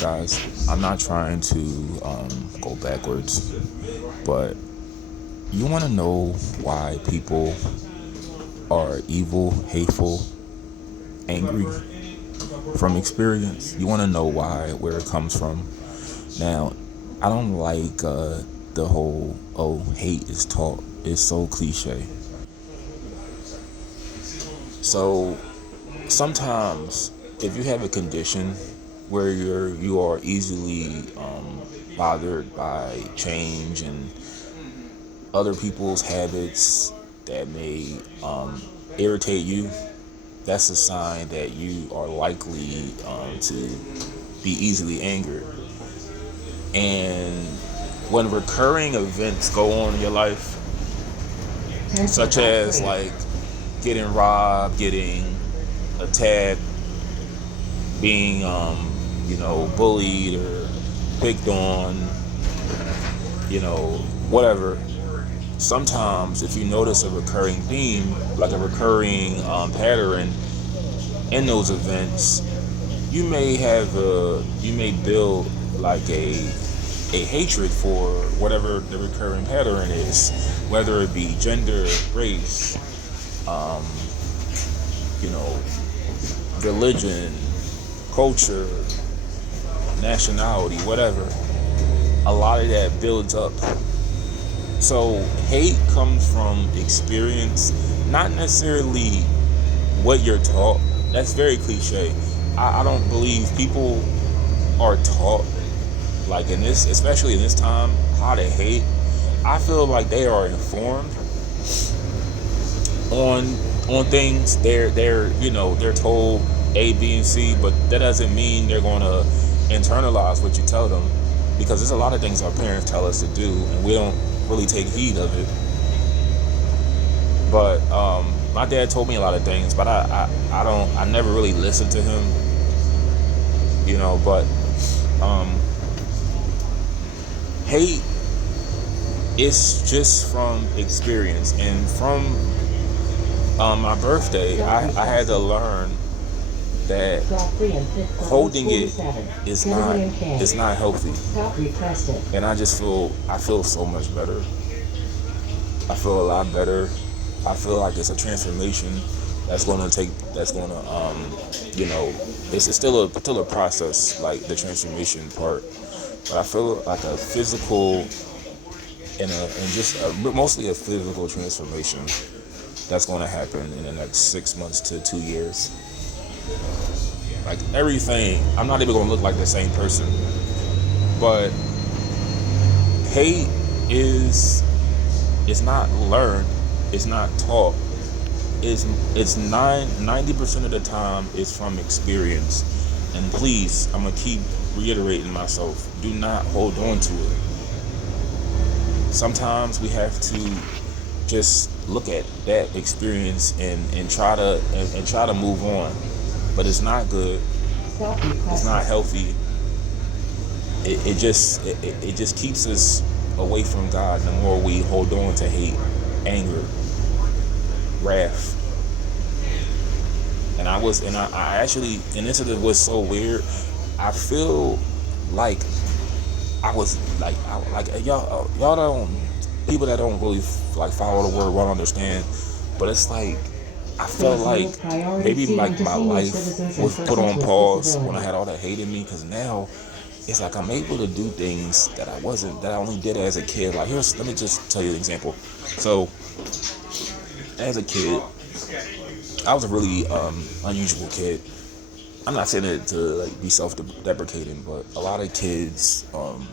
Guys, I'm not trying to go backwards, but you want to know why people are evil, hateful, angry from experience? You want to know why, where it comes from? Now, I don't like the whole, oh, hate is taught. It's so cliche. So sometimes if you have a condition where you are easily bothered by change and other people's habits that may irritate you, that's a sign that you are likely to be easily angered. And when recurring events go on in your life, such as like getting robbed, getting attacked, being bullied or picked on, whatever. Sometimes if you notice a recurring theme, like a recurring pattern in those events, you may build like a hatred for whatever the recurring pattern is, whether it be gender, race, um, you know, religion, culture, nationality, whatever. A lot of that builds up. So hate comes from experience, not necessarily what you're taught. That's very cliche. I don't believe people are taught, like in this, especially in this time, how to hate. I feel like they are informed on things. They're told A, B, and C, but that doesn't mean they're gonna internalize what you tell them, because there's a lot of things our parents tell us to do and we don't really take heed of it. But my dad told me a lot of things, but I never really listened to him, but um, hate is just from experience. And from my birthday, I had to learn that holding it is not healthy. And I feel so much better. I feel a lot better. I feel like it's a transformation that's gonna it's still a process, like the transformation part. But I feel like a physical mostly a physical transformation that's gonna happen in the next 6 months to 2 years. Like everything, I'm not even gonna look like the same person. But hate it's not learned, it's not taught. It's 90% of the time is from experience. And please, I'm gonna keep reiterating myself, do not hold on to it. Sometimes we have to just look at that experience and try to move on. But it's not good. It's not healthy. It just keeps us away from God. The more we hold on to hate, anger, wrath. And I actually, and this was so weird. I feel like I was y'all don't, people that don't really like follow the word won't understand. But it's like I felt like maybe like my life was put on pause when I had all that hate in me, because now it's like I'm able to do things that I only did as a kid. Like let me just tell you an example. So as a kid, I was a really unusual kid. I'm not saying it to like be self-deprecating, but a lot of kids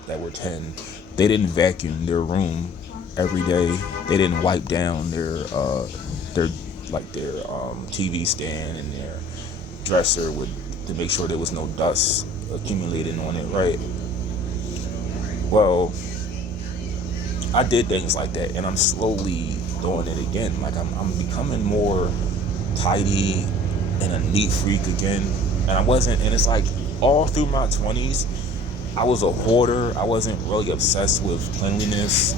that were 10, they didn't vacuum their room every day. They didn't wipe down their TV stand and their dresser to make sure there was no dust accumulating on it, right? Well, I did things like that, and I'm slowly doing it again. Like I'm becoming more tidy and a neat freak again. And I wasn't, and it's like all through my 20s, I was a hoarder. I wasn't really obsessed with cleanliness.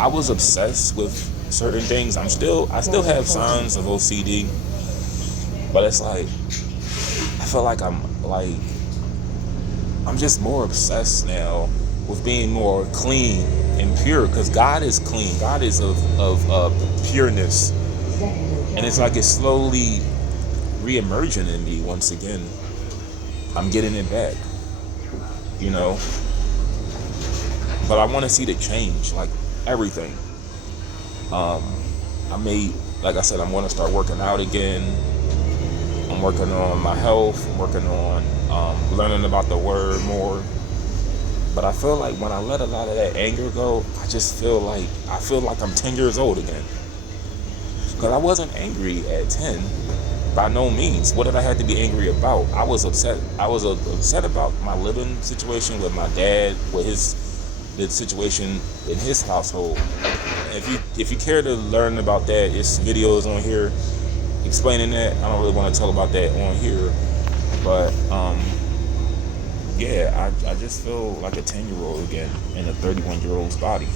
I was obsessed with certain things. I still have signs of OCD, but it's like I feel like I'm just more obsessed now with being more clean and pure, because God is clean. God is of pureness, and it's like it's slowly re-emerging in me once again. I'm getting it back, you know. But I want to see the change, like everything. I made, like I said, I'm going to start working out again. I'm working on my health. I'm working on learning about the word more. But I feel like when I let a lot of that anger go, I just feel like I'm 10 years old again. Because I wasn't angry at 10, by no means. What did I have to be angry about? I was upset. I was upset about my living situation with my dad, with the situation in his household. If you care to learn about that, it's videos on here explaining that. I don't really want to talk about that on here, but yeah, I just feel like a 10-year-old again in a 31-year-old's body.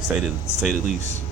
Say the least.